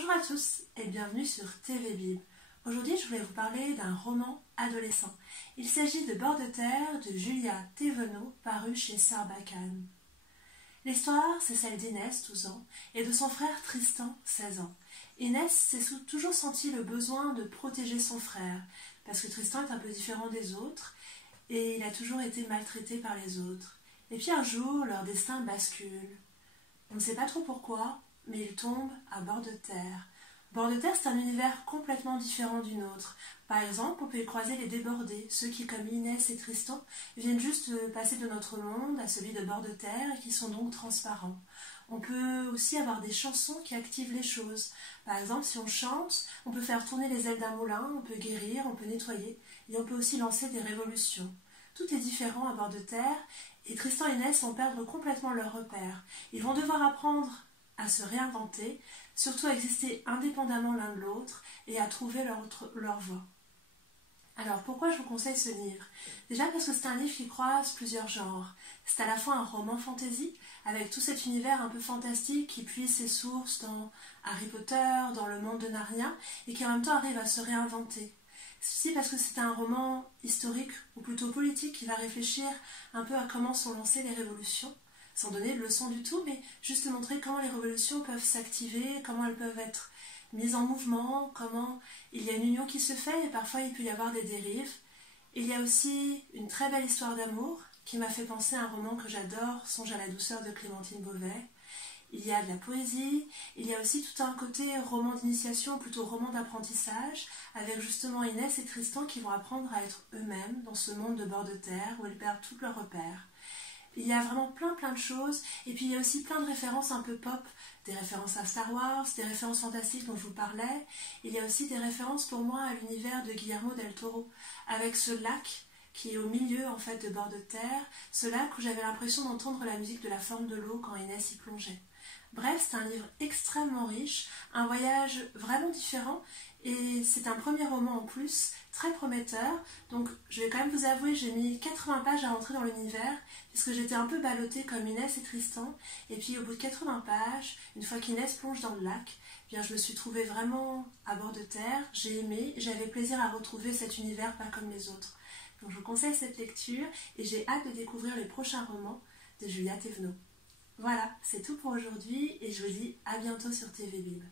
Bonjour à tous et bienvenue sur TV Bible. Aujourd'hui, je voulais vous parler d'un roman adolescent. Il s'agit de Bord de terre de Julia Thévenot, paru chez Sarbacane. L'histoire, c'est celle d'Inès, 12 ans, et de son frère Tristan, 16 ans. Inès s'est toujours senti le besoin de protéger son frère, parce que Tristan est un peu différent des autres, et il a toujours été maltraité par les autres. Et puis un jour, leur destin bascule. On ne sait pas trop pourquoi, mais ils tombent à Bord de terre. Bord de terre, c'est un univers complètement différent du nôtre. Par exemple, on peut y croiser les débordés, ceux qui, comme Inès et Tristan, viennent juste passer de notre monde à celui de Bord de terre et qui sont donc transparents. On peut aussi avoir des chansons qui activent les choses. Par exemple, si on chante, on peut faire tourner les ailes d'un moulin, on peut guérir, on peut nettoyer, et on peut aussi lancer des révolutions. Tout est différent à Bord de terre, et Tristan et Inès vont perdre complètement leurs repères. Ils vont devoir apprendre à se réinventer, surtout à exister indépendamment l'un de l'autre et à trouver leur voie. Alors pourquoi je vous conseille ce livre? Déjà parce que c'est un livre qui croise plusieurs genres. C'est à la fois un roman fantasy, avec tout cet univers un peu fantastique qui puise ses sources dans Harry Potter, dans le monde de Narnia, et qui en même temps arrive à se réinventer. Ceci parce que c'est un roman historique, ou plutôt politique, qui va réfléchir un peu à comment sont lancées les révolutions, sans donner de leçons du tout, mais juste montrer comment les révolutions peuvent s'activer, comment elles peuvent être mises en mouvement, comment il y a une union qui se fait et parfois il peut y avoir des dérives. Il y a aussi une très belle histoire d'amour qui m'a fait penser à un roman que j'adore, Songe à la douceur de Clémentine Beauvais. Il y a de la poésie, il y a aussi tout un côté roman d'initiation, plutôt roman d'apprentissage, avec justement Inès et Tristan qui vont apprendre à être eux-mêmes dans ce monde de bord de terre où ils perdent tous leurs repères. Il y a vraiment plein de choses, et puis il y a aussi plein de références un peu pop, des références à Star Wars, des références fantastiques dont je vous parlais. Il y a aussi des références pour moi à l'univers de Guillermo del Toro, avec ce lac qui est au milieu en fait de Bord de terre, ce lac où j'avais l'impression d'entendre la musique de la forme de l'eau quand Inès y plongeait. Bref, c'est un livre extrêmement riche, un voyage vraiment différent, et c'est un premier roman en plus, très prometteur. Donc je vais quand même vous avouer, j'ai mis 80 pages à rentrer dans l'univers, puisque j'étais un peu ballottée comme Inès et Tristan, et puis au bout de 80 pages, une fois qu'Inès plonge dans le lac, eh bien je me suis trouvée vraiment à bord de terre, j'ai aimé, j'avais plaisir à retrouver cet univers pas comme les autres. Donc je vous conseille cette lecture, et j'ai hâte de découvrir les prochains romans de Julia Thévenot. Voilà, c'est tout pour aujourd'hui et je vous dis à bientôt sur TV Bible.